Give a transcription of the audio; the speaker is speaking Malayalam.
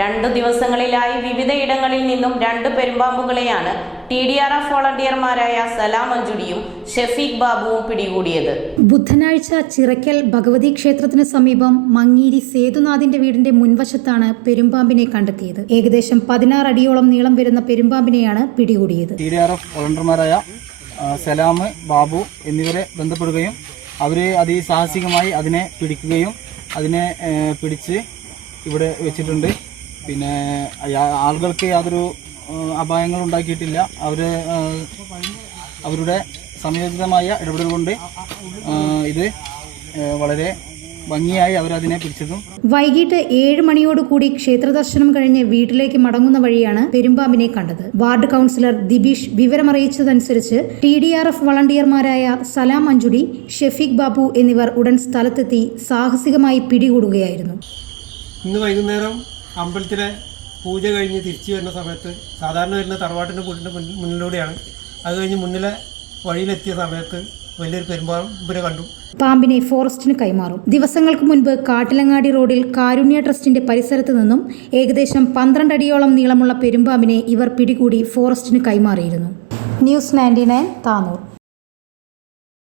2 ദിവസങ്ങളിലായി വിവിധയിടങ്ങളിൽ നിന്നും 2 പെരുമ്പാമ്പുകളെയാണ് TDRF വോളണ്ടിയർമാരായ സലാം അഞ്ജുടിയും ഷെഫീഖ് ബാബുവും പിടികൂടിയത്. ബുധനാഴ്ച ചിറക്കൽ ഭഗവതി ക്ഷേത്രത്തിന് സമീപം മങ്ങീരി സേതുനാഥിന്റെ വീടിന്റെ മുൻവശത്താണ് പെരുമ്പാമ്പിനെ കണ്ടെത്തിയത്. ഏകദേശം 16 അടിയോളം നീളം വരുന്ന പെരുമ്പാമ്പിനെയാണ് പിടികൂടിയത്. TDRF വോളണ്ടിയർമാരായ സലാം, ബാബു എന്നിവരെ ബന്ധപ്പെടുകയും അവരെ അതിസാഹസികമായി അതിനെ പിടിക്കുകയും അതിനെ പിടിച്ച് ഇവിടെ വെച്ചിട്ടുണ്ട്. പിന്നെ ആളുകൾക്ക് യാതൊരു അപായങ്ങളും ഉണ്ടാക്കിയിട്ടില്ല. അവരുടെ സമയോചിതമായ ഇടപെടൽ കൊണ്ട് ഇത് വളരെ ഭംഗിയായി അവരതിനെ പിടിച്ചതും. വൈകിട്ട് 7 മണിയോടുകൂടി ക്ഷേത്രദർശനം കഴിഞ്ഞ് വീട്ടിലേക്ക് മടങ്ങുന്ന വഴിയാണ് പെരുമ്പാമ്പിനെ കണ്ടത്. വാർഡ് കൗൺസിലർ ദിബീഷ് വിവരമറിയിച്ചതനുസരിച്ച് TDRF വളണ്ടിയർമാരായ സലാം അഞ്ജുടി, ഷെഫീഖ് ബാബു എന്നിവർ ഉടൻ സ്ഥലത്തെത്തി സാഹസികമായി പിടികൂടുകയായിരുന്നു. ഇന്ന് വൈകുന്നേരം അമ്പലത്തിലെ പൂജ കഴിഞ്ഞ് തിരിച്ചു വരുന്ന സമയത്ത് സാധാരണ വരുന്ന തറവാട്ടിൻ്റെ മുന്നിലൂടെയാണ്. അത് കഴിഞ്ഞ് മുന്നിലെ വഴിയിലെത്തിയ സമയത്ത് വലിയൊരു പെരുമ്പാമ്പിനെ കണ്ടു. പാമ്പിനെ ഫോറസ്റ്റിന് കൈമാറും. ദിവസങ്ങൾക്ക് മുൻപ് കാട്ടിലങ്ങാടി റോഡിൽ കാരുണ്യ ട്രസ്റ്റിന്റെ പരിസരത്ത് നിന്നും ഏകദേശം 12 അടിയോളം നീളമുള്ള പെരുമ്പാമ്പിനെ ഇവർ പിടികൂടി ഫോറസ്റ്റിന് കൈമാറിയിരുന്നു. ന്യൂസ് 99 താനൂർ.